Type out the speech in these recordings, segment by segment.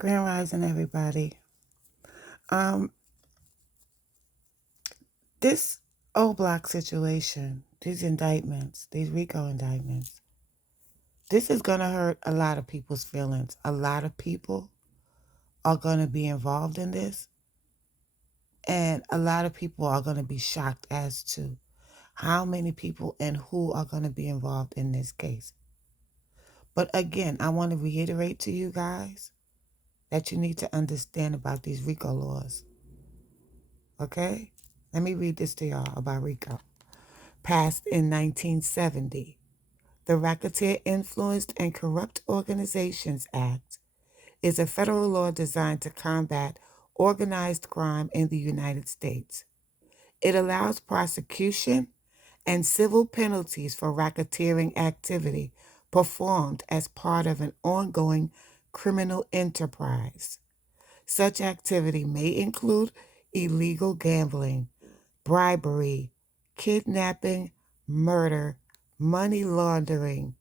Grand Rising, everybody. Um, this old block situation, these indictments, these RICO indictments, this is going to hurt a lot of people's feelings. A lot of people are going to be involved in this, and a lot of people are going to be shocked as to how many people and who are going to be involved in this case. But again, I want to reiterate to you guys that you need to understand about these RICO laws. Okay? Let me read this to y'all about RICO. Passed in 1970, the Racketeer Influenced and Corrupt Organizations Act is a federal law designed to combat organized crime in the United States. It allows prosecution and civil penalties for racketeering activity performed as part of an ongoing criminal enterprise. Such activity may include illegal gambling, bribery, kidnapping, murder, money laundering,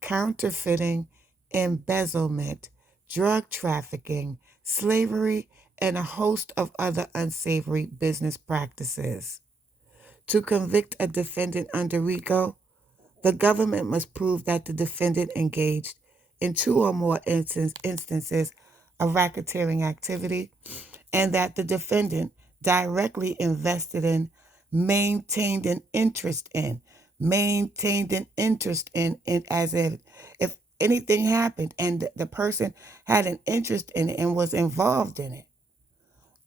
counterfeiting, embezzlement, drug trafficking, slavery, and a host of other unsavory business practices. To convict a defendant under RICO, the government must prove that the defendant engaged in two or more instances of racketeering activity and that the defendant directly invested in, maintained an interest in as if anything happened and the person had an interest in it and was involved in it,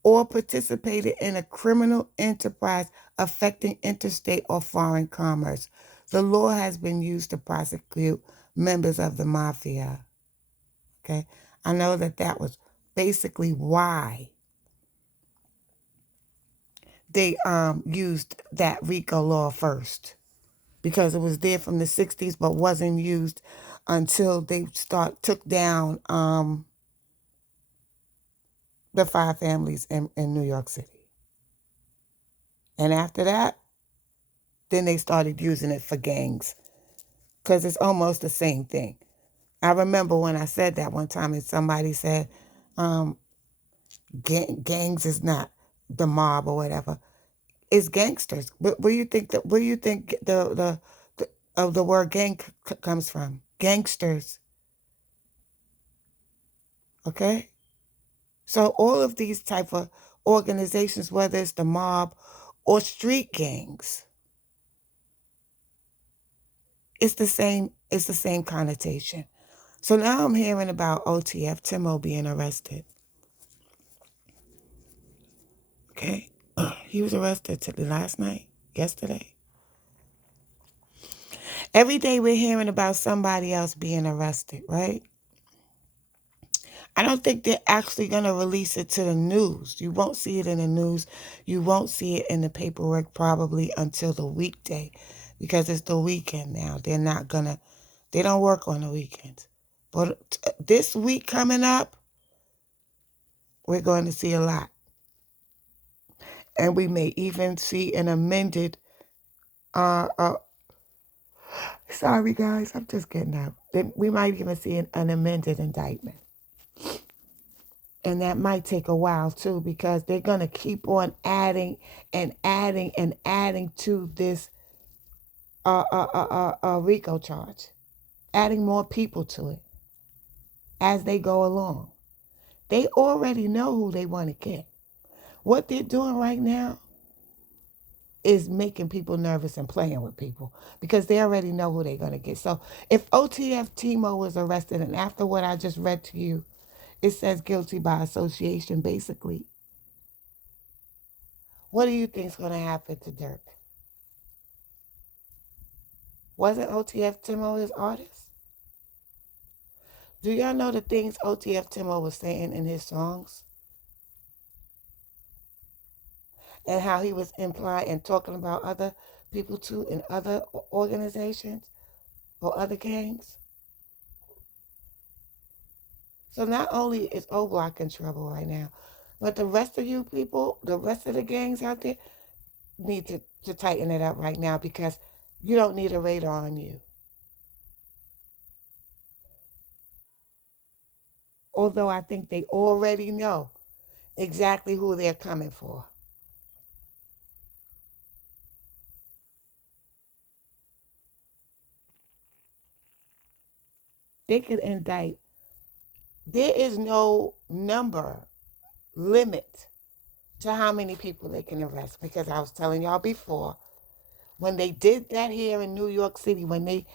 or participated in a criminal enterprise affecting interstate or foreign commerce. The law has been used to prosecute members of the mafia. Okay, I know that was basically why they used that RICO law first, because it was there from the 60s but wasn't used until they took down the five families in New York City. And after that, then they started using it for gangs, because it's almost the same thing. I remember when I said that one time and somebody said gangs is not the mob or whatever. It's gangsters. Where do you think the of the word gang comes from? Gangsters. Okay? So all of these type of organizations, whether it's the mob or street gangs, it's the same connotation. So now I'm hearing about OTF Timo being arrested. Okay? He was arrested last night, yesterday. Every day we're hearing about somebody else being arrested, right? I don't think they're actually going to release it to the news. You won't see it in the news. You won't see it in the paperwork probably until the weekday, because it's the weekend now. They don't work on the weekends. But this week coming up, we're going to see a lot. And we may even see an amended, sorry guys, I'm just getting up. We might even see an amended indictment. And that might take a while too, because they're going to keep on adding and adding and adding to this RICO charge, adding more people to it as they go along. They already know who they want to get. What they're doing right now is making people nervous and playing with people, because they already know who they're going to get. So if OTF Timo was arrested, and after what I just read to you, it says guilty by association, basically, what do you think is going to happen to Durk? Wasn't OTF Timo his artist? Do y'all know the things OTF Timo was saying in his songs? And how he was implying and talking about other people too in other organizations or other gangs? So not only is O Block in trouble right now, but the rest of you people, the rest of the gangs out there, need to tighten it up right now, because you don't need a radar on you. although I think they already know exactly who they're coming for. They could indict. There is no number limit to how many people they can arrest, because I was telling y'all before, when they did that here in New York City, when they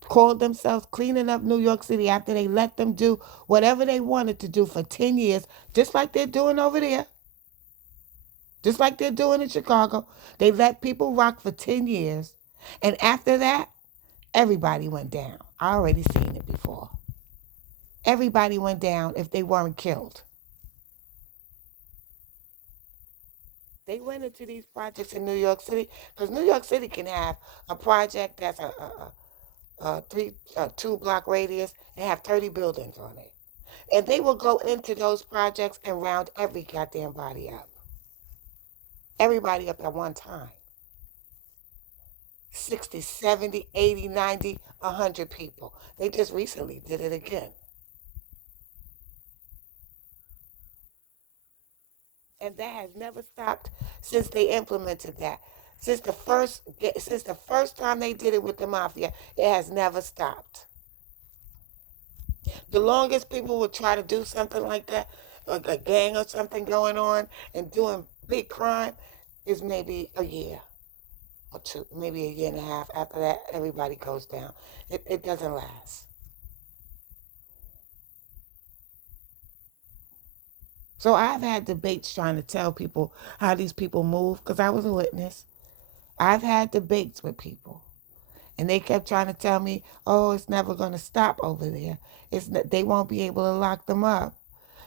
called themselves cleaning up New York City after they let them do whatever they wanted to do for 10 years, just like they're doing over there, just like they're doing in Chicago. They let people rock for 10 years. And after that, everybody went down. I already seen it before. Everybody went down if they weren't killed. They went into these projects in New York City because New York City can have a project that's a 2 block radius and have 30 buildings on it. And they will go into those projects and round every goddamn body up. Everybody up at one time. 60, 70, 80, 90, 100 people. They just recently did it again. And that has never stopped since they implemented that. Since the first time they did it with the mafia, it has never stopped. The longest people would try to do something like that, like a gang or something going on and doing big crime, is maybe a year or two, maybe a year and a half. After that, everybody goes down. It doesn't last. So I've had debates trying to tell people how these people move because I was a witness. I've had debates with people, and they kept trying to tell me, "Oh, it's never going to stop over there. They won't be able to lock them up.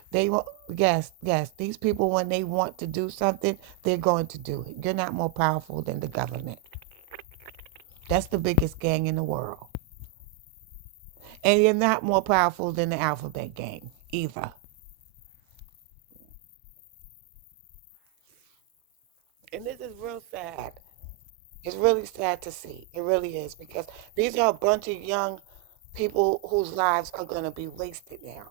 They won't." Yes, yes. These people, when they want to do something, they're going to do it. You're not more powerful than the government. That's the biggest gang in the world, and you're not more powerful than the alphabet gang either. And this is real sad. It's really sad to see. It really is, because these are a bunch of young people whose lives are going to be wasted now.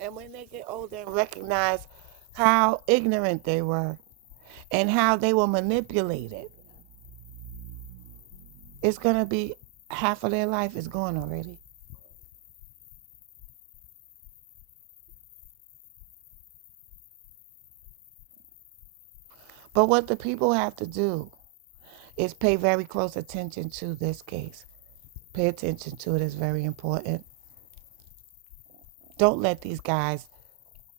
And when they get older and recognize how ignorant they were and how they were manipulated, it's going to be half of their life is gone already. But what the people have to do is pay very close attention to this case. Pay attention to it. It's very important. Don't let these guys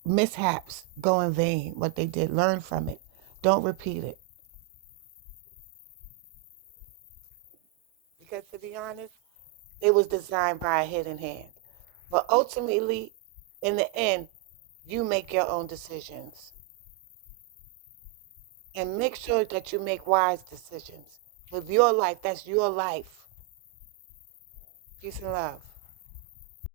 mishaps go in vain. What they did, learn from it. Don't repeat it. Because to be honest, it was designed by a hidden hand. But ultimately, in the end, you make your own decisions. And make sure that you make wise decisions with your life. That's your life. Peace and love.